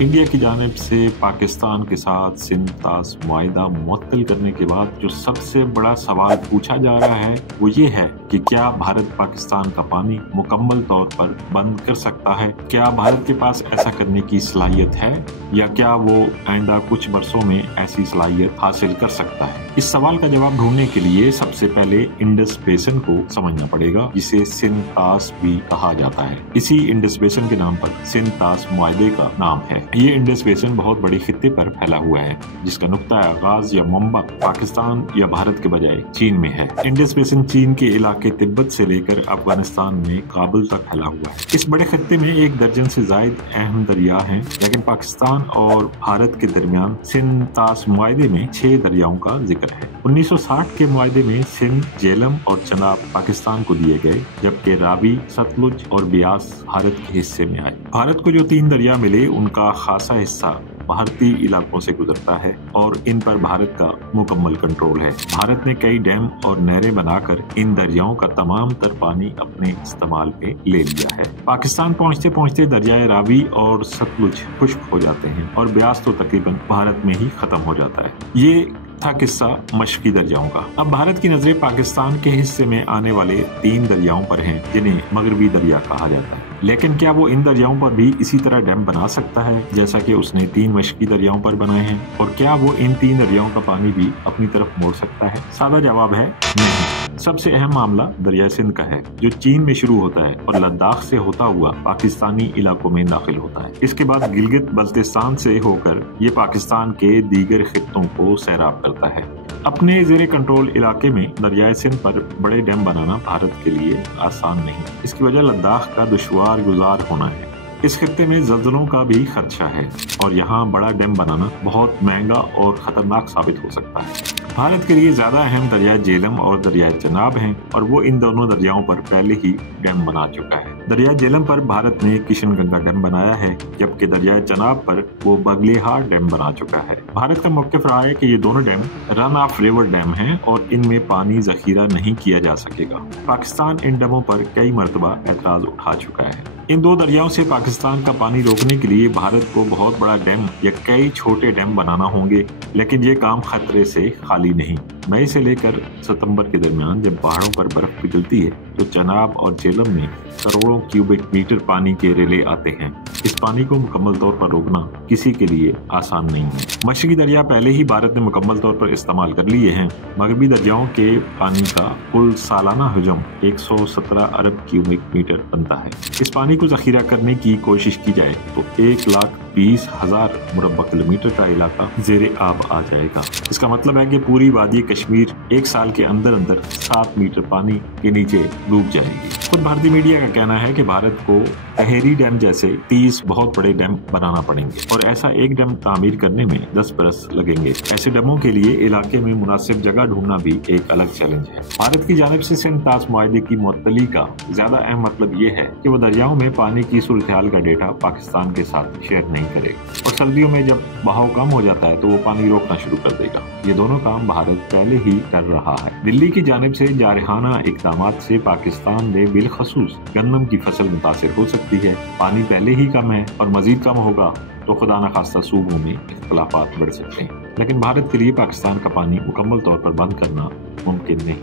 India की जानिब से पाकिस्तान के साथ सिंध तास मुआहिदा मुअत्तल करने के बाद जो सबसे बड़ा सवाल पूछा जा रहा है वो ये है कि क्या भारत पाकिस्तान का पानी मुकम्मल तौर पर बंद कर सकता है? क्या भारत के पास ऐसा करने की सलाहियत है या क्या वो आइंदा कुछ बरसों में ऐसी सलाहियत हासिल कर सकता है? इस सवाल का जवाब ढूंढने के लिए सबसे पहले इंडस बेसिन को समझना पड़ेगा, जिसे सिंध तास भी कहा जाता है। इसी इंडस बेसिन के नाम पर सिंध तास मुआहिदे का नाम है। ये इंडस बेसिन बहुत बड़ी खित्ते पर फैला हुआ है, जिसका नुक्ता आगाज या मंबा पाकिस्तान या भारत के बजाय चीन में है। इंडस बेसिन चीन के इलाके तिब्बत से लेकर अफगानिस्तान में काबुल तक फैला हुआ है। इस बड़े खित्ते में 1 दर्जन से जायद अहम दरिया हैं, लेकिन पाकिस्तान और भारत के दरमियान सिंध तास मुआहिदे में 6 दरियाओं का जिक्र है। 1960 के मुआहिदे में सिंध, झेलम और चनाब पाकिस्तान को दिए गए, जबकि रावी, सतलुज और ब्यास भारत के हिस्से में आए। भारत को जो 3 दरिया मिले उनका खासा हिस्सा भारतीय इलाकों से गुजरता है और इन पर भारत का मुकम्मल कंट्रोल है। भारत ने कई डैम और नहरें बनाकर इन दरियाओं का तमाम तर पानी अपने इस्तेमाल पे ले लिया है। पाकिस्तान पहुंचते पहुंचते दरियाए रावी और सतलुज खुश्क हो जाते हैं और ब्यास तो तकरीबन भारत में ही खत्म हो जाता है। ये था किस्सा मशरकी दरियाओं का। अब भारत की नजरें पाकिस्तान के हिस्से में आने वाले 3 दरियाओं पर हैं, जिन्हें मगरबी दरिया कहा जाता है। लेकिन क्या वो इन दरियाओं पर भी इसी तरह डैम बना सकता है जैसा कि उसने 3 मशरकी दरियाओं पर बनाए हैं? और क्या वो इन 3 दरियाओं का पानी भी अपनी तरफ मोड़ सकता है? सादा जवाब है नहीं। सबसे अहम मामला दरिया सिंध का है, जो चीन में शुरू होता है और लद्दाख से होता हुआ पाकिस्तानी इलाकों में दाखिल होता है। इसके बाद गिलगित बल्तिस्तान से होकर ये पाकिस्तान के दीगर खित्तों को सैराब करता है। अपने जेरे कंट्रोल इलाके में दरियाए सिंध पर बड़े डैम बनाना भारत के लिए आसान नहीं। इसकी वजह लद्दाख का दुश्वार गुजार होना है। इस खित्ते में ज़ल्ज़लों का भी खदशा है और यहाँ बड़ा डैम बनाना बहुत महंगा और खतरनाक साबित हो सकता है। भारत के लिए ज्यादा अहम दरियाए झेलम और दरियाए चनाब हैं और वो इन दोनों दरियाओं पर पहले ही डैम बना चुका है। दरियाए झेलम पर भारत ने किशनगंगा डैम बनाया है, जबकि दरियाए चनाब पर वो बगलेहार डैम बना चुका है। भारत का मौक़िफ़ रहा है कि ये दोनों dam run of river dam हैं और इनमें पानी जखीरा नहीं किया जा सकेगा। पाकिस्तान इन डैमों पर कई मरतबा एतराज उठा चुका है। इन 2 दरियाओं से पाकिस्तान का पानी रोकने के लिए भारत को बहुत बड़ा डैम या कई छोटे डैम बनाना होंगे, लेकिन ये काम खतरे से खाली नहीं। मई से लेकर सितंबर के दरमियान जब पहाड़ों पर बर्फ पिघलती है तो चनाब और झेलम में करोड़ों क्यूबिक मीटर पानी के रेले आते हैं। इस पानी को मुकम्मल तौर पर रोकना किसी के लिए आसान नहीं है। मशरकी दरिया पहले ही भारत ने मुकम्मल तौर पर इस्तेमाल कर लिए हैं। मगरबी दरियाओं के पानी का कुल सालाना हजम 117 अरब क्यूबिक मीटर बनता है। इस पानी को जखीरा करने की कोशिश की जाए तो 1,20,000 मुरब्बा किलोमीटर का इलाका जेरे आब आ जाएगा। इसका मतलब है कि पूरी वादी कश्मीर 1 साल के अंदर अंदर 7 मीटर पानी के नीचे डूब जाएगी। खुद भारतीय मीडिया का कहना है कि भारत को तहेरी डैम जैसे 30 बहुत बड़े डैम बनाना पड़ेंगे और ऐसा एक डैम तामीर करने में 10 बरस लगेंगे। ऐसे डैमों के लिए इलाके में मुनासिब जगह ढूंढना भी एक अलग चैलेंज है। भारत की जानिब से सिंध तास मुआहिदे की मुअत्तली का ज्यादा अहम मतलब ये है कि वो दरियाओं में पानी की सूरत-ए-हाल का डेटा पाकिस्तान के साथ शेयर नहीं करेगा और सर्दियों में जब बहाव कम हो जाता है तो वो पानी रोकना शुरू कर देगा। ये दोनों काम भारत पहले ही कर रहा है। दिल्ली की जानिब से जारहाना इक़दामात से पाकिस्तान में बिलखसूस गन्नम की फसल मुतासिर हो सकती है। पानी पहले ही कम है और मजीद कम होगा तो खुदा न खास्ता सूबों में इख्तिलाफात बढ़ सकते हैं, लेकिन भारत के लिए पाकिस्तान का पानी मुकम्मल तौर पर बंद करना मुमकिन नहीं।